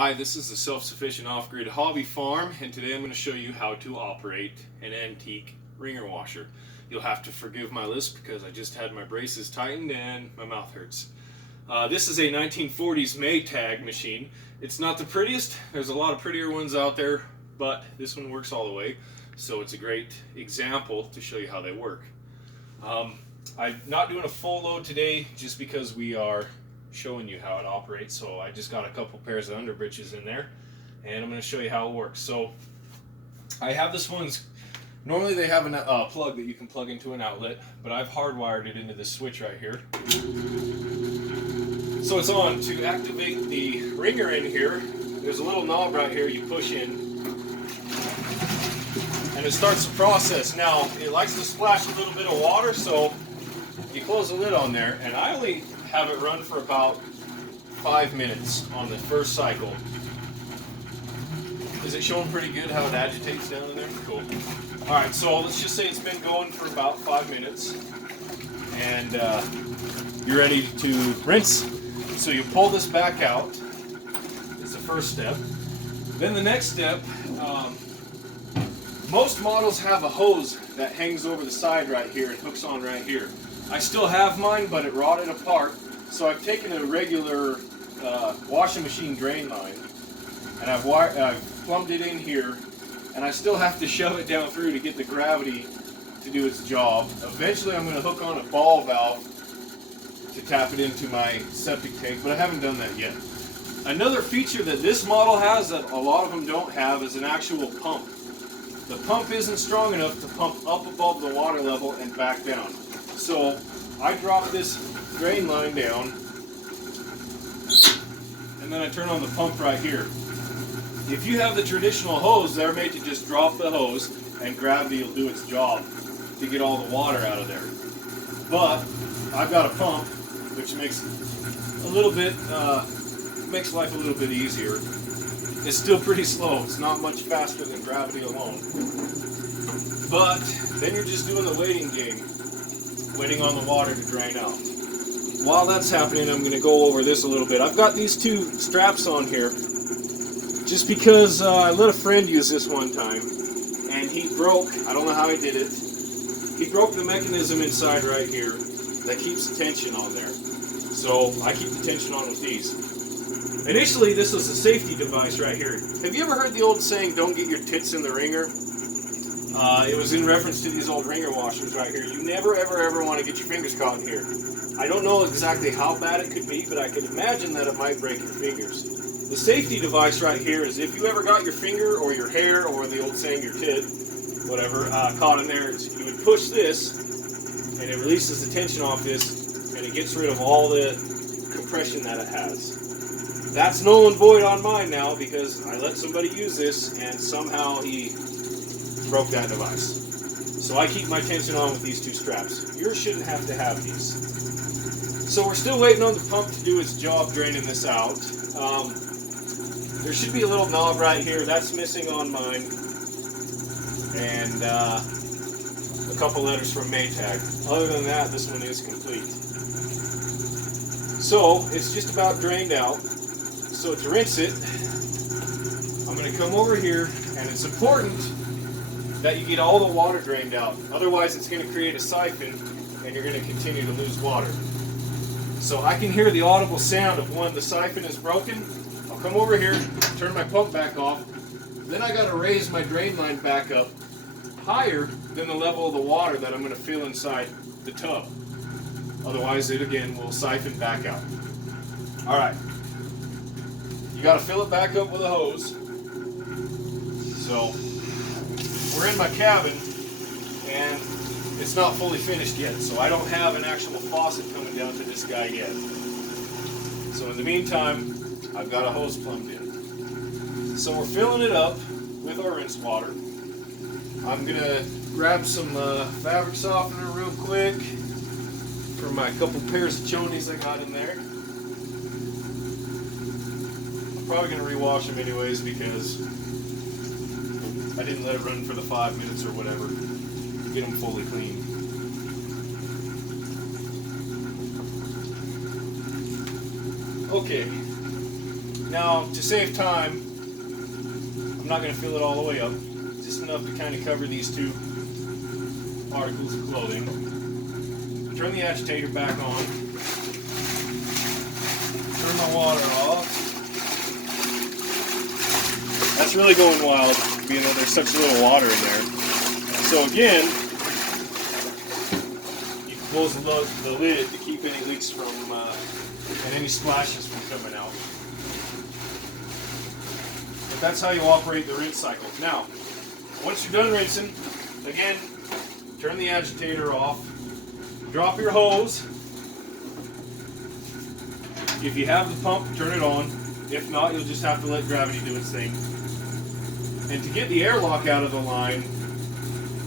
Hi, this is the Self-Sufficient Off-Grid Hobby Farm, and today I'm going to show you how to operate an antique ringer washer. You'll have to forgive my lisp because I just had my braces tightened and my mouth hurts. This is a 1940s Maytag machine. It's not the prettiest. There's a lot of prettier ones out there, but this one works all the way. So it's a great example to show you how they work. I'm not doing a full load today just because we are showing you how it operates. So I just got a couple pairs of underbritches in there and I'm going to show you how it works. So I have this one's, normally they have a plug that you can plug into an outlet, but I've hardwired it into this switch right here. So it's on. To activate the ringer in here, there's a little knob right here you push in and it starts the process. Now it likes to splash a little bit of water, so you close the lid on there, and I only have it run for about 5 minutes on the first cycle. Is it showing pretty good how it agitates down in there? Cool. Alright, so let's just say it's been going for about 5 minutes and you're ready to rinse. So you pull this back out. It's the first step. Then the next step, most models have a hose that hangs over the side right here and hooks on right here. I still have mine, but it rotted apart, so I've taken a regular washing machine drain line and I've plumbed it in here, and I still have to shove it down through to get the gravity to do its job. Eventually I'm going to hook on a ball valve to tap it into my septic tank, but I haven't done that yet. Another feature that this model has that a lot of them don't have is an actual pump. The pump isn't strong enough to pump up above the water level and back down. So I drop this drain line down and then I turn on the pump right here. If you have the traditional hose, they're made to just drop the hose and gravity will do its job to get all the water out of there. But I've got a pump which makes a little bit, makes life a little bit easier. It's still pretty slow. It's not much faster than gravity alone. But then you're just doing the waiting game, waiting on the water to drain out. While that's happening, I'm going to go over this a little bit. I've got these two straps on here just because I let a friend use this one time and he broke, I don't know how he did it, he broke the mechanism inside right here that keeps the tension on there. So I keep the tension on with these. Initially, this was a safety device right here. Have you ever heard the old saying, don't get your tits in the ringer? It was in reference to these old ringer washers right here. You never, ever, ever want to get your fingers caught in here. I don't know exactly how bad it could be, but I could imagine that it might break your fingers. The safety device right here is if you ever got your finger or your hair or the old saying your tit, whatever, caught in there, you would push this and it releases the tension off this and it gets rid of all the compression that it has. That's null and void on mine now because I let somebody use this and somehow he broke that device. So I keep my tension on with these two straps. Yours shouldn't have to have these. So we're still waiting on the pump to do its job draining this out. There should be a little knob right here. That's missing on mine. And a couple letters from Maytag. Other than that, this one is complete. So it's just about drained out. So to rinse it, I'm going to come over here, and it's important that you get all the water drained out. Otherwise it's going to create a siphon and you're going to continue to lose water. So I can hear the audible sound of when the siphon is broken. I'll come over here, turn my pump back off. Then I got to raise my drain line back up higher than the level of the water that I'm going to fill inside the tub. Otherwise it again will siphon back out. Alright. You got to fill it back up with a hose. So we're in my cabin and it's not fully finished yet, so I don't have an actual faucet coming down to this guy yet. So in the meantime, I've got a hose plumbed in. So we're filling it up with our rinse water. I'm going to grab some fabric softener real quick for my couple pairs of chonies I got in there. Probably going to rewash them anyways because I didn't let it run for the 5 minutes or whatever to get them fully clean. Okay, Now, to save time, I'm not going to fill it all the way up. Just enough to kind of cover these two articles of clothing. Turn the agitator back on. Turn my water off. That's really going wild, being that there's such little water in there. So again, you can close the lid to keep any leaks from and any splashes from coming out. But that's how you operate the rinse cycle. Now, once you're done rinsing, again, turn the agitator off. Drop your hose. If you have the pump, turn it on. If not, you'll just have to let gravity do its thing. And to get the airlock out of the line,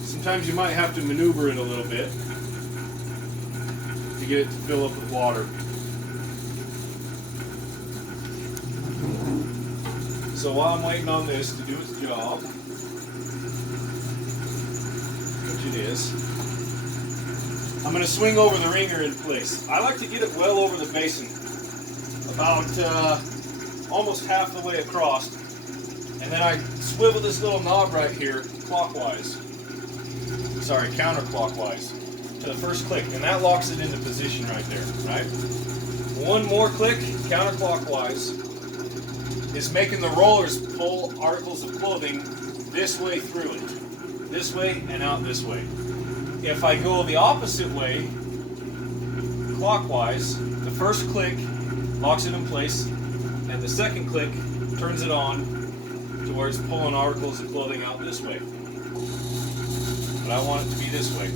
sometimes you might have to maneuver it a little bit to get it to fill up with water. So while I'm waiting on this to do its job, which it is, I'm going to swing over the ringer in place. I like to get it well over the basin, about almost half the way across, and then I swivel this little knob right here counterclockwise to the first click, and that locks it into position right there, right? One more click counterclockwise is making the rollers pull articles of clothing this way through it, this way and out this way. If I go the opposite way, clockwise, the first click locks it in place, and the second click turns it on to where it's pulling articles of clothing out this way. But I want it to be this way.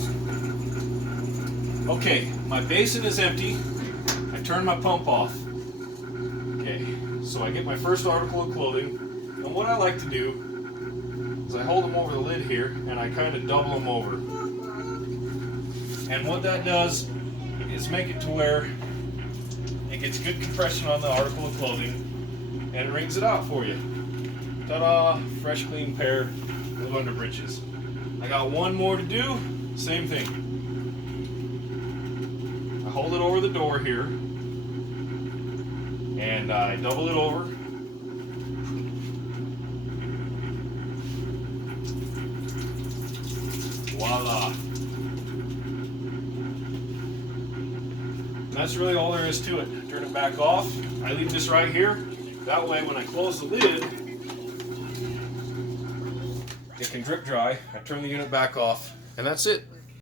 Okay, my basin is empty. I turn my pump off. Okay, so I get my first article of clothing, and what I like to do is I hold them over the lid here, and I kind of double them over. And what that does is make it to where it gets good compression on the article of clothing, and it wrings it out for you. Ta-da! Fresh, clean pair of underbreeches. I got one more to do. Same thing. I hold it over the door here, and I double it over. Voila! And that's really all there is to it. Turn it back off. I leave this right here. That way, when I close the lid, it can drip dry. I turn the unit back off, and that's it.